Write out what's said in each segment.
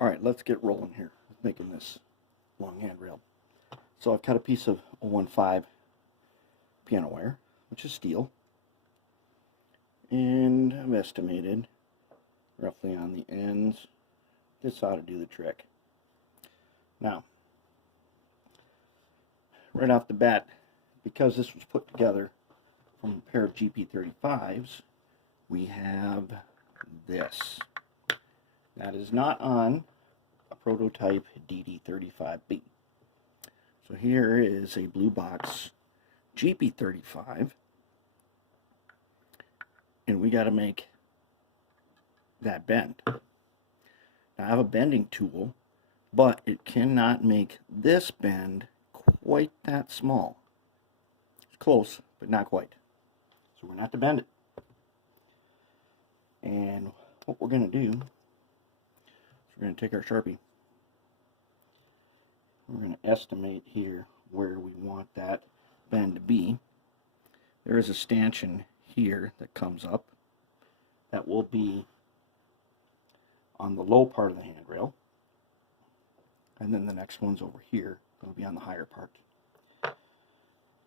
Alright, let's get rolling here with making this long handrail. So I've cut a piece of 015 piano wire, which is steel, and I've estimated roughly on the ends. This ought to do the trick. Now, right off the bat, because this was put together from a pair of GP35s, we have this. That is not on a prototype DD35B. So here is a blue box GP35, and we got to make that bend. Now I have a bending tool, but it cannot make this bend quite that small. It's close, but not quite. So we're going to have to bend it. And what we're going to do is we're going to take our Sharpie. We're going to estimate here where we want that bend to be. There is a stanchion here that comes up. That will be on the low part of the handrail. And then the next one's over here. It'll be on the higher part.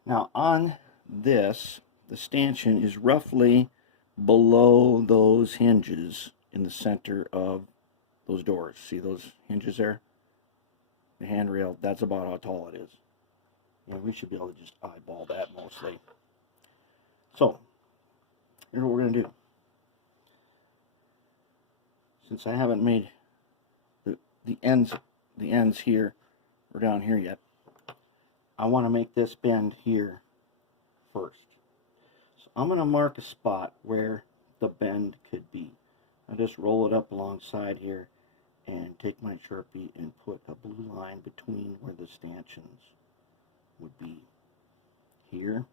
Now on this, the stanchion is roughly below those hinges in the center of those doors. See those hinges there? The handrail, that's about how tall it is. Yeah, we should be able to just eyeball that mostly. So, here's what we're going to do. Since I haven't made the ends here or down here yet, I want to make this bend here first. So I'm going to mark a spot where the bend could be. I'll just roll it up alongside here and take my Sharpie and put a blue line between where the stanchions would be. Here,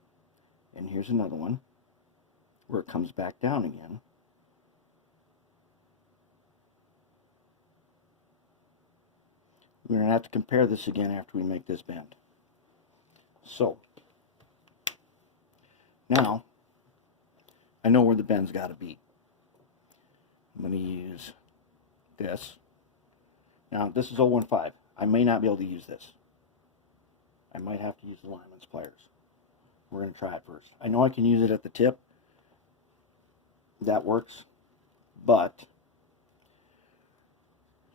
and here's another one where it comes back down again. We're going to have to compare this again after we make this bend. So, now, I know where the bend's got to be. I'm going to use this. Now, this is 015. I may not be able to use this. I might have to use the lineman's pliers. We're going to try it first. I know I can use it at the tip. That works. But,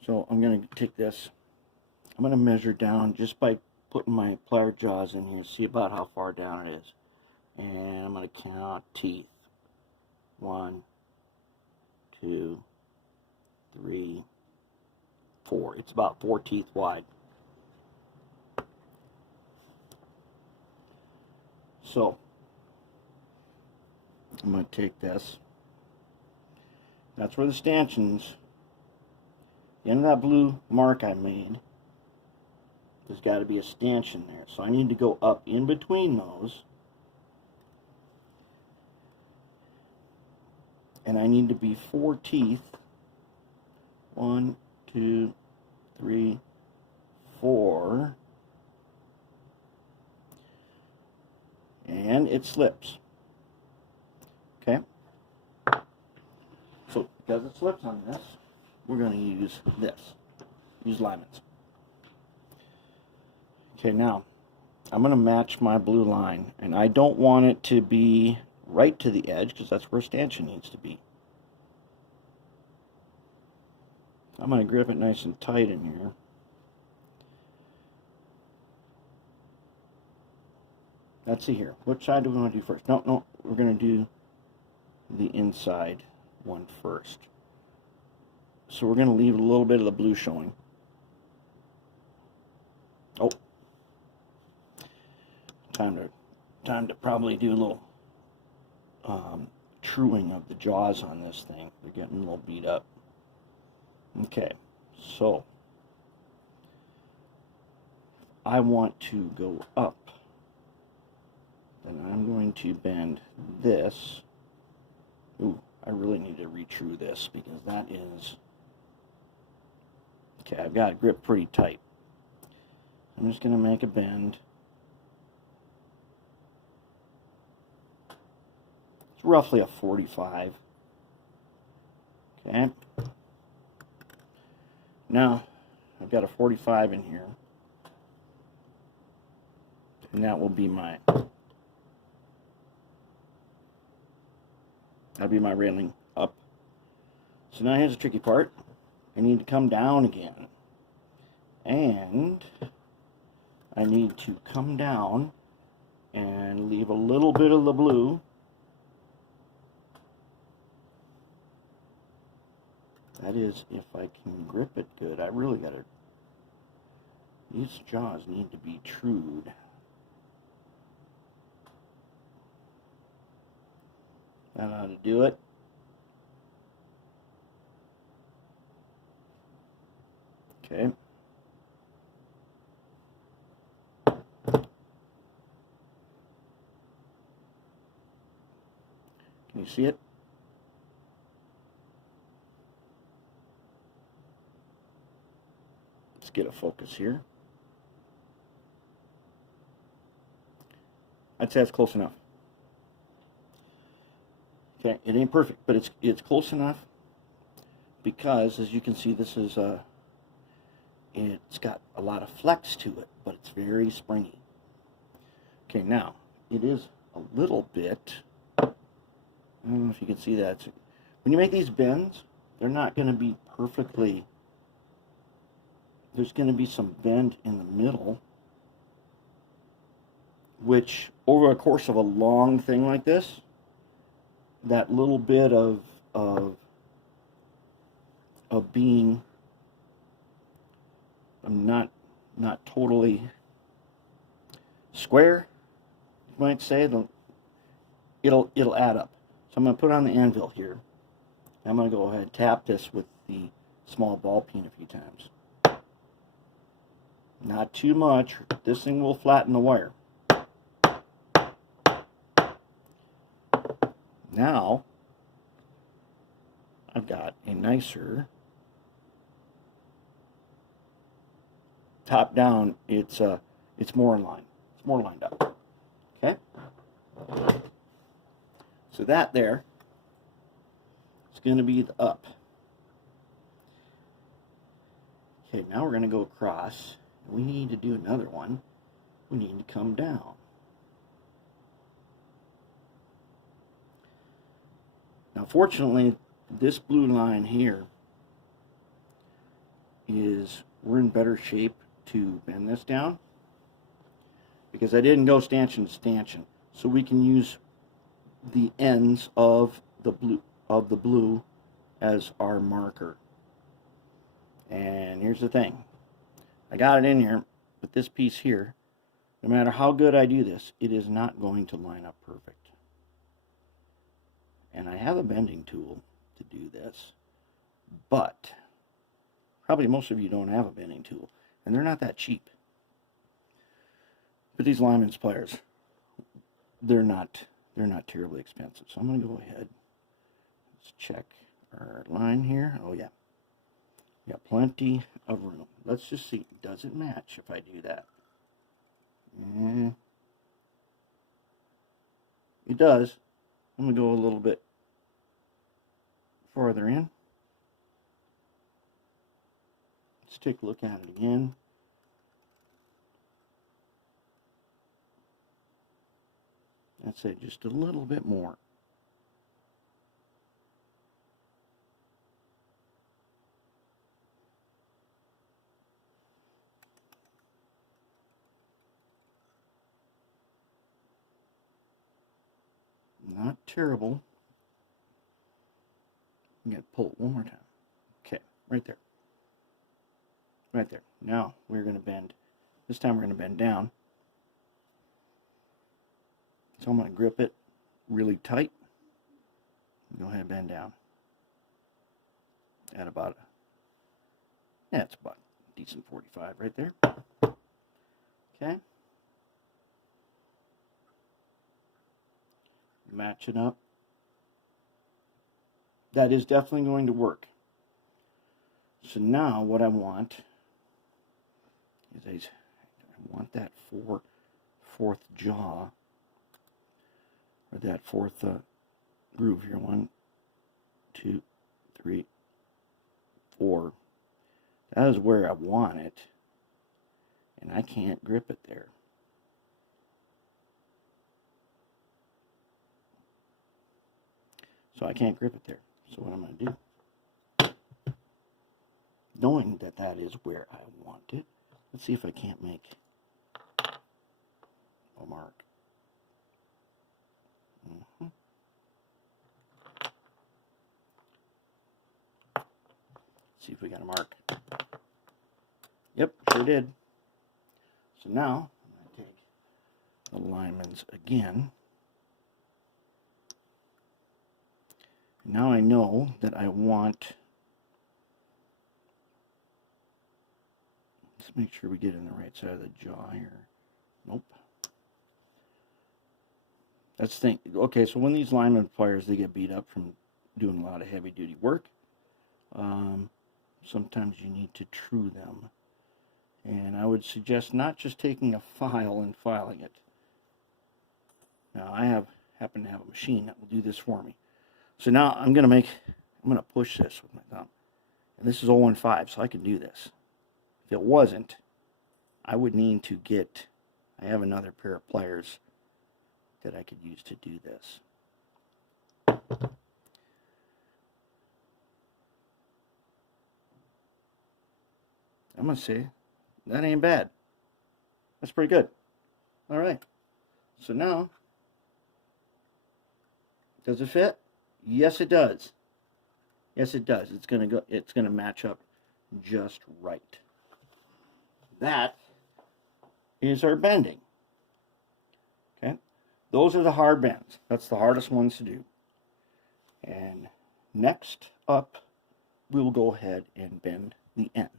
so I'm going to take this. I'm going to measure down just by putting my plier jaws in here, see about how far down it is. And I'm going to count teeth. 1, 2, 3, 4. It's about 4 teeth wide. So, I'm going to take this. That's where the stanchions, the end of that blue mark I made, there's got to be a stanchion there. So I need to go up in between those. And I need to be 4 teeth. 1, 2, 3, 4. And it slips. Okay? So, because it slips on this, we're going to use this. Use lineman's. Okay, now, I'm going to match my blue line. And I don't want it to be right to the edge, because that's where stanchion needs to be. I'm going to grip it nice and tight in here. Let's see here. Which side do we want to do first? No, we're going to do the inside one first. So we're going to leave a little bit of the blue showing. Oh. Time to probably do a little truing of the jaws on this thing. They're getting a little beat up. Okay, so I want to go up. Then I'm going to bend this. Ooh, I really need to retrue this because that is... Okay, I've got it gripped pretty tight. I'm just going to make a bend. It's roughly a 45. Okay. Now, I've got a 45 in here, and that will be my, that'll be my railing up. So now here's the tricky part. I need to come down again, and I need to come down and leave a little bit of the blue. That is, if I can grip it good. I really gotta, these jaws need to be trued. That ought to do it. Okay. Can you see it? Let's get a focus here. I'd say that's close enough. Okay, it ain't perfect, but it's close enough because, as you can see, this is it's got a lot of flex to it, but it's very springy. Okay, now it is a little bit, I don't know if you can see that. When you make these bends, they're not going to be perfectly, there's going to be some bend in the middle, which over a course of a long thing like this, that little bit of being not totally square, you might say, it'll add up. So I'm going to put it on the anvil here. I'm going to go ahead and tap this with the small ball peen a few times. Not too much. This thing will flatten the wire. Now I've got a nicer top down. It's more in line. It's more lined up. Okay. So that there is going to be the up. Okay. Now we're going to go across. We need to do another one. We need to come down. Now, fortunately, this blue line here we're in better shape to bend this down because I didn't go stanchion to stanchion. So we can use the ends of the blue as our marker. And here's the thing. I got it in here, but this piece here, no matter how good I do this, it is not going to line up perfect. And I have a bending tool to do this, but probably most of you don't have a bending tool, and they're not that cheap. But these Lyman's pliers, they're not terribly expensive. So I'm going to go ahead. Let's check our line here. Oh yeah, got plenty of room. Let's just see. Does it match if I do that? It does. I'm going to go a little bit farther in. Let's take a look at it again. I'd say just a little bit more. Not terrible. I'm going to pull it one more time. Okay, right there. Right there. Now we're going to bend. This time we're going to bend down. So I'm going to grip it really tight. Go ahead and bend down. At about that's about a decent 45 right there. Okay. Match it up. That is definitely going to work. So now what I want is I want that fourth jaw, or that fourth groove here. 1, 2, 3, 4. That is where I want it, and I can't grip it there. So I can't grip it there. So what I'm going to do, knowing that that is where I want it, let's see if I can't make a mark. See if we got a mark. Yep, sure did. So now I'm going to take the alignments again. Now I know that I want, let's make sure we get in the right side of the jaw here. Nope. That's the thing. Okay, so when these lineman pliers, they get beat up from doing a lot of heavy duty work, sometimes you need to true them. And I would suggest not just taking a file and filing it. Now I happen to have a machine that will do this for me. So now I'm going to push this with my thumb. And this is 015, so I can do this. If it wasn't, I would need to get, I have another pair of pliers that I could use to do this. I'm going to say, that ain't bad. That's pretty good. All right. So now, does it fit? Yes, it does. Yes, it does. It's going to match up just right. That is our bending. Okay? Those are the hard bends. That's the hardest ones to do. And next up, we will go ahead and bend the ends.